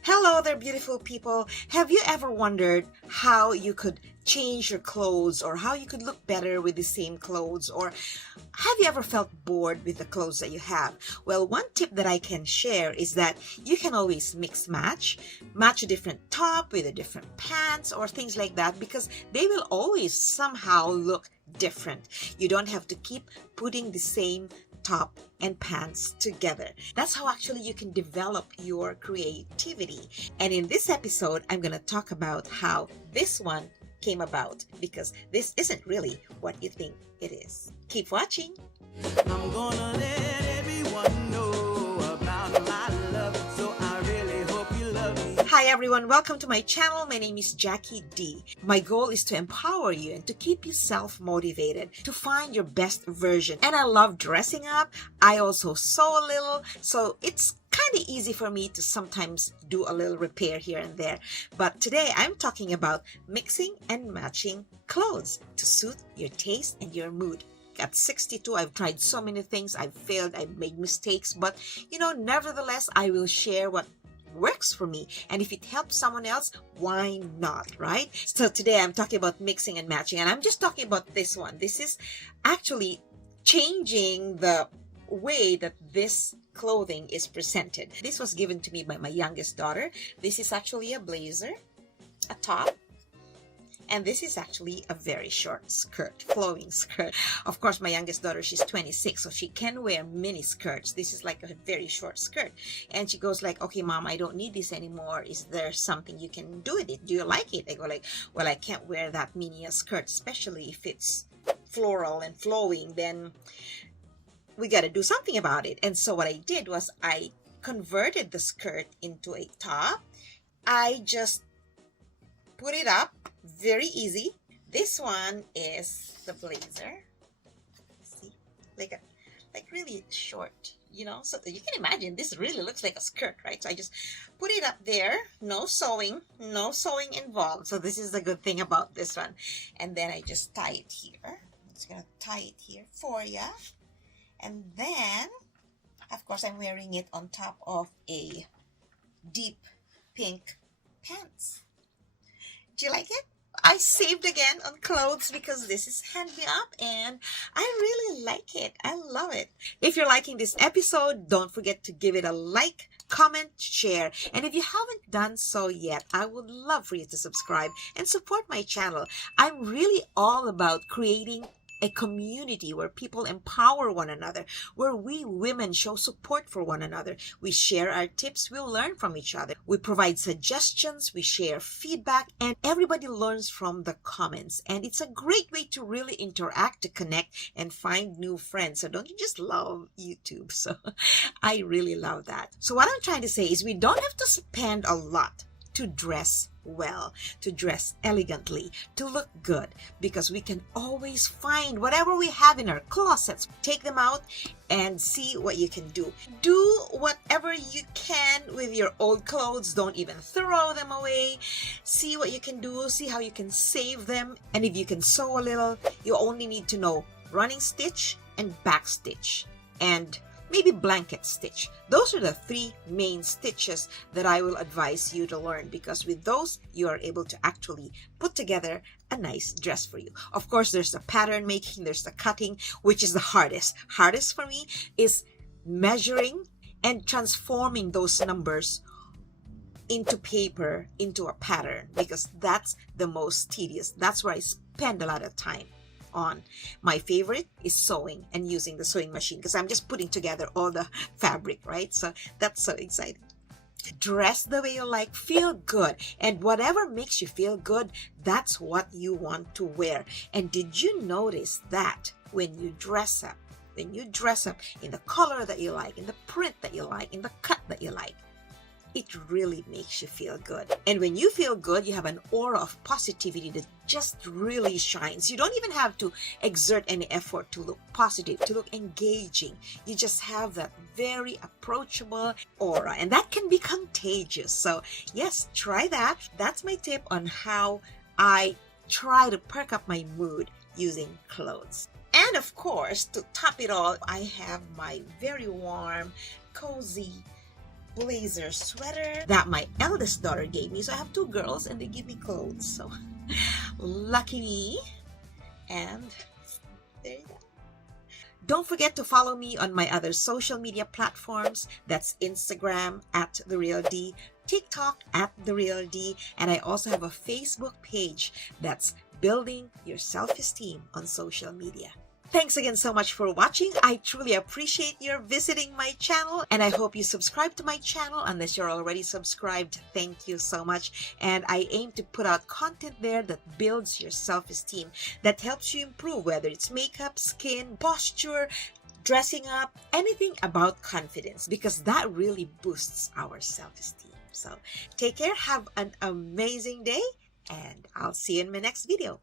Hello there, beautiful people. Have you ever wondered how you could change your clothes or how you could look better with the same clothes? Or have you ever felt bored with the clothes that you have? Well, one tip that I can share is that you can always match a different top with a different pants or things like that, because they will always somehow look different. You don't have to keep putting the same top and pants together. That's how actually you can develop your creativity. And in this episode, I'm going to talk about how this one came about, because this isn't really what you think it is. Keep watching. I'm gonna let everyone know about my love, so I really hope you love me. Hi everyone, welcome to my channel. My name is Jackie D. My goal is to empower you and to keep you self-motivated, to find your best version. And I love dressing up. I also sew a little, so it's kind of easy for me to sometimes do a little repair here and there. But today I'm talking about mixing and matching clothes to suit your taste and your mood. At 62, I've tried so many things. I've failed, I've made mistakes, but nevertheless, I will share what works for me, and if it helps someone else, why not, right? So today I'm talking about mixing and matching, and I'm just talking about this one. This is actually changing the way that this clothing is presented. This was given to me by my youngest daughter. This is actually a blazer, a top, and this is actually a very short skirt, flowing skirt. Of course, my youngest daughter, she's 26, so she can wear mini skirts. This is like a very short skirt. And she goes like, okay, Mom, I don't need this anymore. Is there something you can do with it? Do you like it? I go like, well, I can't wear that mini skirt, especially if it's floral and flowing. Then we got to do something about it. And so what I did was I converted the skirt into a top. I just put it up. Very easy. This one is the blazer. See, like really short, so you can imagine this really looks like a skirt, right? So I just put it up there. No sewing involved. So this is the good thing about this one. And then I just tie it here. I'm just gonna tie it here for you. And then, of course, I'm wearing it on top of a deep pink pants. Do you like it? I saved again on clothes because this is hand me up and I really like it. I love it. If you're liking this episode, don't forget to give it a like, comment, share. And if you haven't done so yet, I would love for you to subscribe and support my channel. I'm really all about creating a community where people empower one another, where we women show support for one another. We share our tips, we learn from each other. We provide suggestions, we share feedback, and everybody learns from the comments. And it's a great way to really interact, to connect, and find new friends. So don't you just love YouTube? So I really love that. So what I'm trying to say is we don't have to spend a lot to dress well, to dress elegantly, to look good, because we can always find whatever we have in our closets, take them out and see what you can do. Do whatever you can with your old clothes. Don't even throw them away. See what you can do, see how you can save them. And if you can sew a little, you only need to know running stitch and back stitch and maybe blanket stitch. Those are the three main stitches that I will advise you to learn, because with those you are able to actually put together a nice dress for you. Of course, there's the pattern making, there's the cutting, which is the hardest. Hardest for me is measuring and transforming those numbers into paper, into a pattern, because that's the most tedious. That's where I spend a lot of time on. My favorite is sewing and using the sewing machine, because I'm just putting together all the fabric, right? So that's so exciting. Dress the way you like, feel good, and whatever makes you feel good, that's what you want to wear. And did you notice that when you dress up in the color that you like, in the print that you like, in the cut that you like, it really makes you feel good. And when you feel good, you have an aura of positivity that just really shines. You don't even have to exert any effort to look positive, to look engaging. You just have that very approachable aura, and that can be contagious. So yes, try that. That's my tip on how I try to perk up my mood using clothes. And of course, to top it all, I have my very warm, cozy blazer sweater that my eldest daughter gave me. So I have two girls and they give me clothes. So lucky me. And there you go. Don't forget to follow me on my other social media platforms. That's Instagram at @TheRealD, TikTok at @TheRealD, and I also have a Facebook page that's Building Your Self-Esteem on Social Media. Thanks again so much for watching. I truly appreciate your visiting my channel, and I hope you subscribe to my channel unless you're already subscribed. Thank you so much. And I aim to put out content there that builds your self-esteem, that helps you improve, whether it's makeup, skin, posture, dressing up, anything about confidence, because that really boosts our self-esteem. So take care, have an amazing day, and I'll see you in my next video.